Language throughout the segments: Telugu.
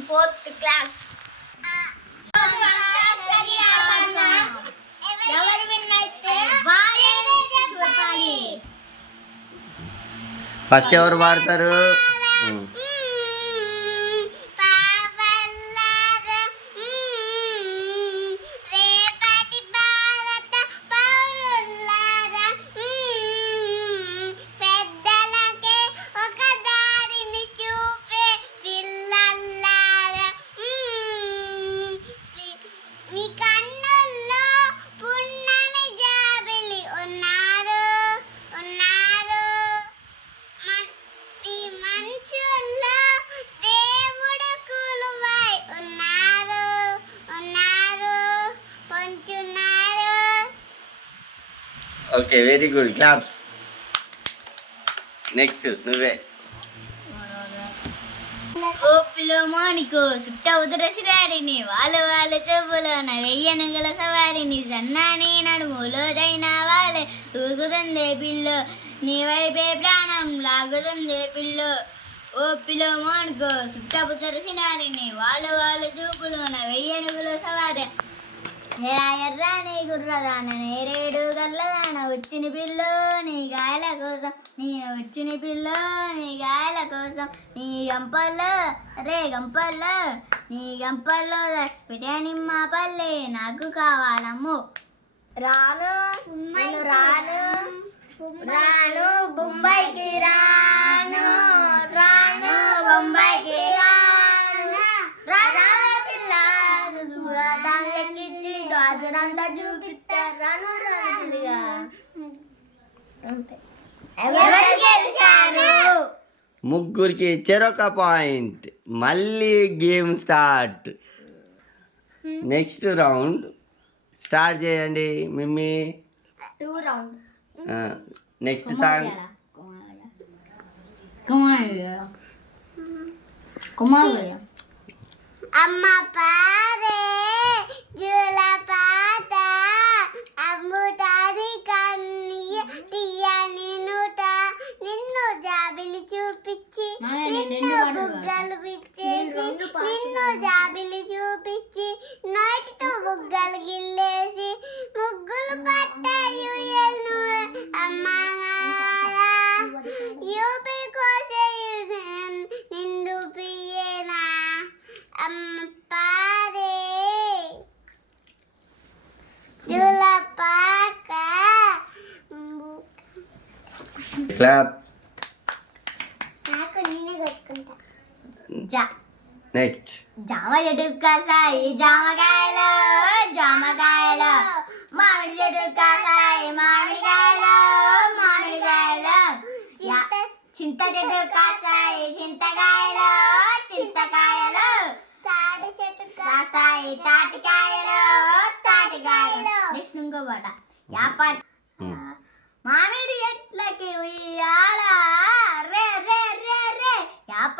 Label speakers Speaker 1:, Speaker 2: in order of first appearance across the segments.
Speaker 1: fourth class. ఎవరు విన్ అయితే వారే చెప్పాలి
Speaker 2: ఫస్ట్ ఎవరు పాడతారు okay very good claps next నువ్వే.
Speaker 1: ఓపిలో పిలోమానికో సుట్ట ఉదరసిరాడిని వాళ్ళ వాళ్ళ చెవులోన వెయ్యనుగల సవారిని సన్నాని నడుములో జైనా వాళ్ళే ఊగుతుందే పిల్లో నీ వైపే ప్రాణం లాగుతుందే పిల్లో. ఓ పిలోమానికో సుట్ట ఉదరసినాడిని వాళ్ళ వాళ్ళ చూపులోన వెయ్యనుగుల సవారే ఎరా ఎర్రాని గుర్రదాన నేరేడు గల్లదాన వచ్చిన పిల్లో నీ గాయల కోసం నేను వచ్చిన పిల్లో నీ గాయల కోసం నీ గంపల్లో రే గంపల్లో నీ గంపల్లో దసిపెట్టే నిమ్మ పల్లె నాకు కావాలమ్ము. రాను రాను రాను బొంబాయికి రాను.
Speaker 2: ముగ్గురికి చెరొక పాయింట్. మళ్ళీ game start. Next round. Start చేయండి Mimmi.
Speaker 1: Two round.
Speaker 2: Next song.
Speaker 1: అమ్మ పారే జూల పాట
Speaker 2: క్లాప్ నెక్స్ట్
Speaker 1: జామ చెట్టు కాసాయి జామకాయలు జామకాయలు మామిడి చెట్టు కాసాయి మామిడికాయలు మామిడికాయలు చింత చెట్టు కాసాయి చింతకాయలు చింతకాయలు తాటి చెట్టు కాసాయి తాటికాయలు తాటికాయలు నెక్స్ట్ ఇంకో పాట యాప మామిడి చెట్లకి ఉయ్యాల రే రే రే రే యాప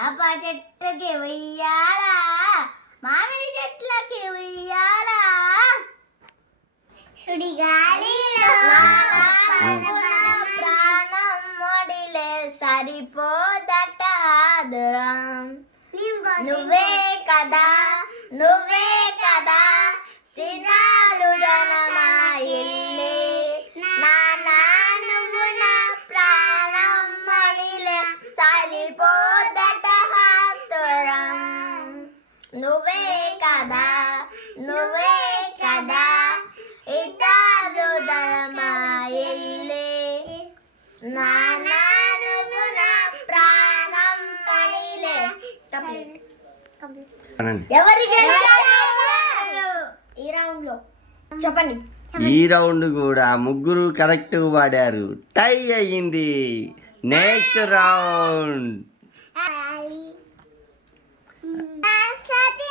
Speaker 1: చెట్టుకి యాప చెట్టుకి ఉయ్యాల మామిడి చెట్లకి ఉయ్యాల. సుడిగాలిలో ప్రాణం మొడిలే సరిపోదట
Speaker 2: అనండి.
Speaker 1: ఎవరి ఈ రౌండ్లో చెప్పండి.
Speaker 2: ఈ రౌండ్ కూడా ముగ్గురు కరెక్ట్ పాడారు టై అయ్యింది. నెక్స్ట్ రౌండ్
Speaker 1: సతి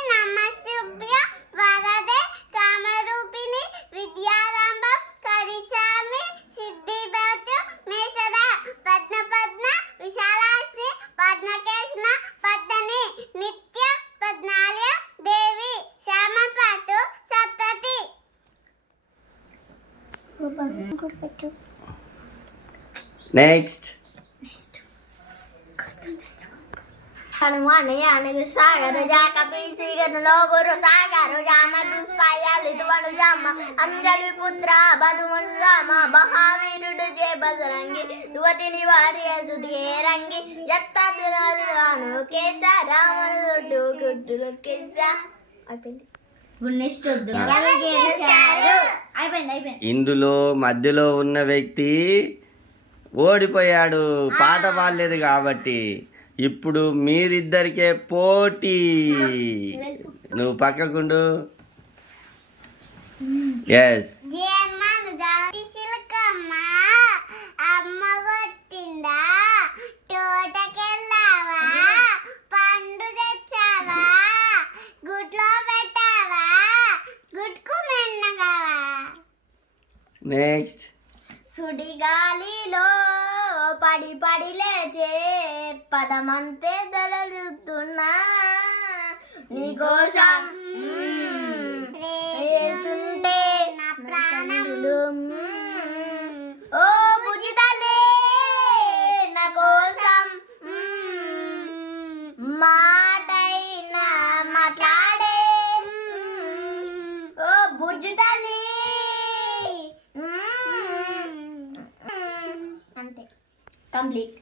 Speaker 1: నెక్స్ట్
Speaker 3: హనుమాన్ యానకు సాగరు జాక పీసిగను లోగురు సాగరు జామ దుష్పాయాలు ఇటువంటి జామ అంజలి పుత్ర బదుములు జామ మహావీరుడు జయ బజరంగి దువతిని వారి ఎదుటే రంగి ఎత్త తిరాను కేస రాముడు దొడ్డు గుడ్డులు కేస అయిపోయింది.
Speaker 1: ఇందులో మధ్యలో ఉన్న వ్యక్తి ఓడిపోయాడు. పాట పాడలేదు కాబట్టి ఇప్పుడు మీరిద్దరికే పోటీ. నువ్వు పక్కకుండు. ఎస్ నెక్స్ట్
Speaker 3: సుడిగాలిలో పడి పడి లేచే పదమంతే దొరుకుతున్నా నీకోసం నా ప్రాణములు కంప్లీట్.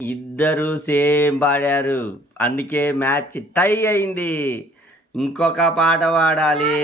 Speaker 1: ఇద్దరు సేమ్ పాడారు. అందుకే మ్యాచ్ టై అయింది. ఇంకొక పాట పాడాలి.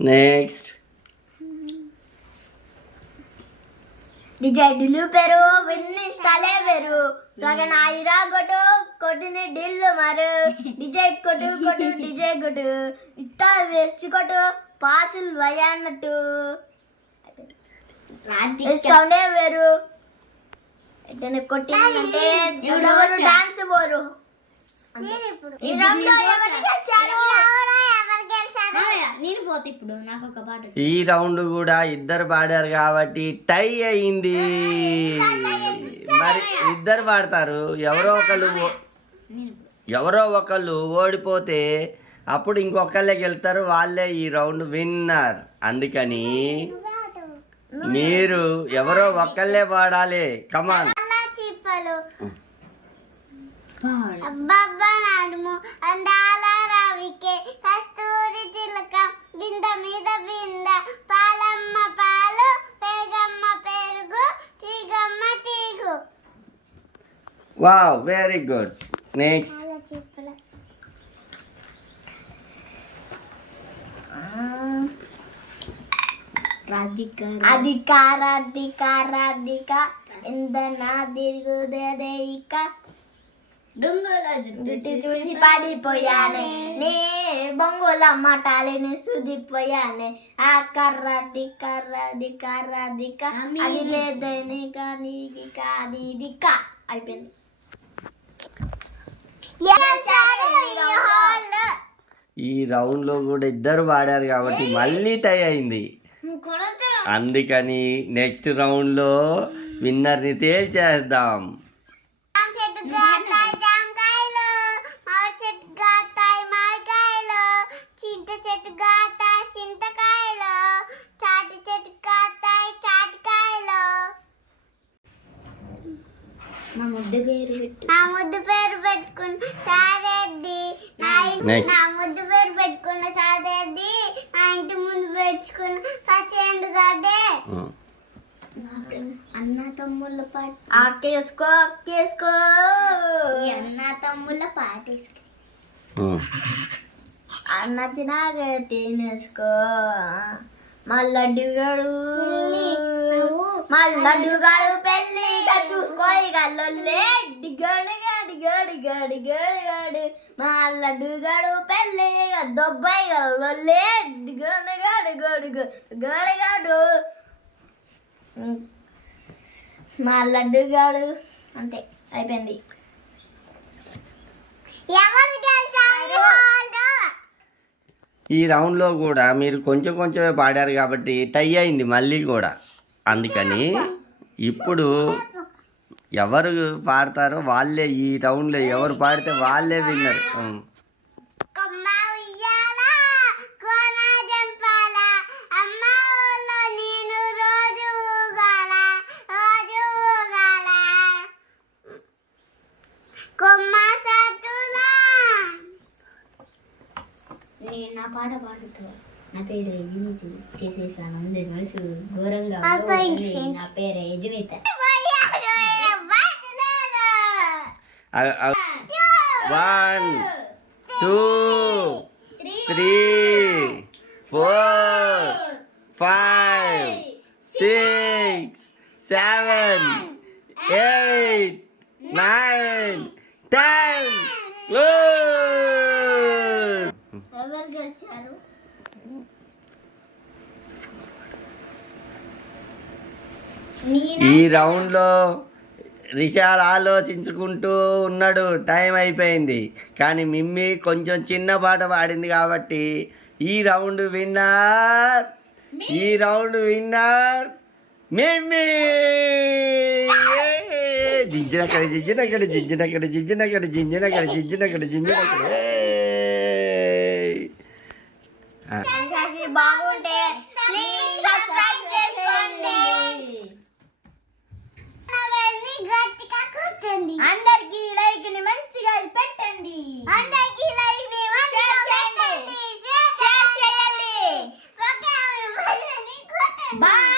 Speaker 1: నెక్స్ట్
Speaker 3: డిజైడ్లు పెరు విన్ని స్టలే పెరు సగన్ ఆయిరా కొట్టు కొట్టిన డిల్లు మరు. డిజై కొట్టు కొట్టు డిజై కొట్టు. ఇత్తా వేసి కొట్టు పాసులు వయన్నట్టు సౌండే వేరు. ఎట్టన కొట్టిందంటే డాన్స్ పోరు. ఈ ఎవరు? నేను పోతే ఇప్పుడు నాకు ఒక పాట
Speaker 1: ఈ రౌండ్ కూడా ఇద్దరు పాడారు కాబట్టి టై అయింది. మరి ఇద్దరు పాడతారు. ఎవరో ఒకళ్ళు ఎవరో ఒకళ్ళు ఓడిపోతే అప్పుడు ఇంకొకళ్ళే గెలుతారు వాళ్ళే ఈ రౌండ్ విన్నర్. అందుకని మీరు ఎవరో ఒక్కళ్ళే పాడాలి. కమాన్
Speaker 3: అందాల రవికే
Speaker 1: వావ్ వెరీ గుడ్ నెక్స్ట్ అధికార అధికార అధిక ఇంధన దిగుదేక జుట్టు చూసి పడిపోయానే నే బొంగుల మటాలని సుదిపోయానే ఆ కర్రది కర్రది కర్రది అది లేదని కానీ కానీ అయిపోయింది ఈ రౌండ్లో కూడా ఇద్దరు పాడారు కాబట్టి మళ్ళీ టై అయింది. అందుకని నెక్స్ట్ రౌండ్లో విన్నర్ని తేల్చేద్దాం.
Speaker 3: ముద్దు పేరు పెట్టుకున్న సారేద్ది నా ఇంటి. నా ముద్దు పేరు పెట్టుకున్న సారేద్ది నా ఇంటి ముందు పెట్టుకున్న పచ్చేండు గడ్డే. అన్న తమ్ముళ్ళ పాట. ఆకేసుకో ఆకేసుకో అన్న తమ్ముళ్ళ పాట. అన్న తినాగా తినేసుకో. మల్లడ్డుగాడు మల్లడ్డుగాడు పెళ్ళిగా చూసుకో ఇక లొల్లే
Speaker 1: గడు గడు గడు గడు గడు. గడు మా లడ్డు గడు పెళ్ళి దొబ్బాయి గల్లే గడు గడు గడు గడు గడు మా లడ్డు గాడు అంతే అయిపోయింది. ఎవరు గెలిచారు?
Speaker 2: ఈ రౌండ్లో కూడా మీరు కొంచెం కొంచెమే పాడారు కాబట్టి టై అయింది మళ్ళీ కూడా. అందుకని ఇప్పుడు ఎవరు పాడతారో వాళ్ళే ఈ రౌండ్లో ఎవరు పాడితే వాళ్ళే విన్నర్.
Speaker 1: నా పాట పాడుతూ నా పేరు ఎజినిత చేసేసాను. ఉంది మనసు ఘోరంగా. నా పేరు ఎజినిత.
Speaker 2: అ- అ- one two three four five six seven eight nine ten
Speaker 1: ఎవరు గెలిచారు
Speaker 2: ఈ రౌండ్లో రిషాల్ ఆలోచించుకుంటూ ఉన్నాడు. టైం అయిపోయింది. కానీ మిమ్మీ కొంచెం చిన్న పాట పాడింది కాబట్టి ఈ రౌండ్ విన్నర్ ఈ రౌండ్ విన్నర్ మిమ్మీ. జింజినక్కడ జింజినక్కడ జింజినక్కడ జింజినక్కడ జింజినక్కడ జింజినక్కడ జింజినక్కడ. బాగుంటే పెట్టండి.
Speaker 1: అందరికి లైక్ని మంచిగా పెట్టండి. అందరికి లైక్ని షేర్ చేయండి. షేర్ చేయండి. Okay bye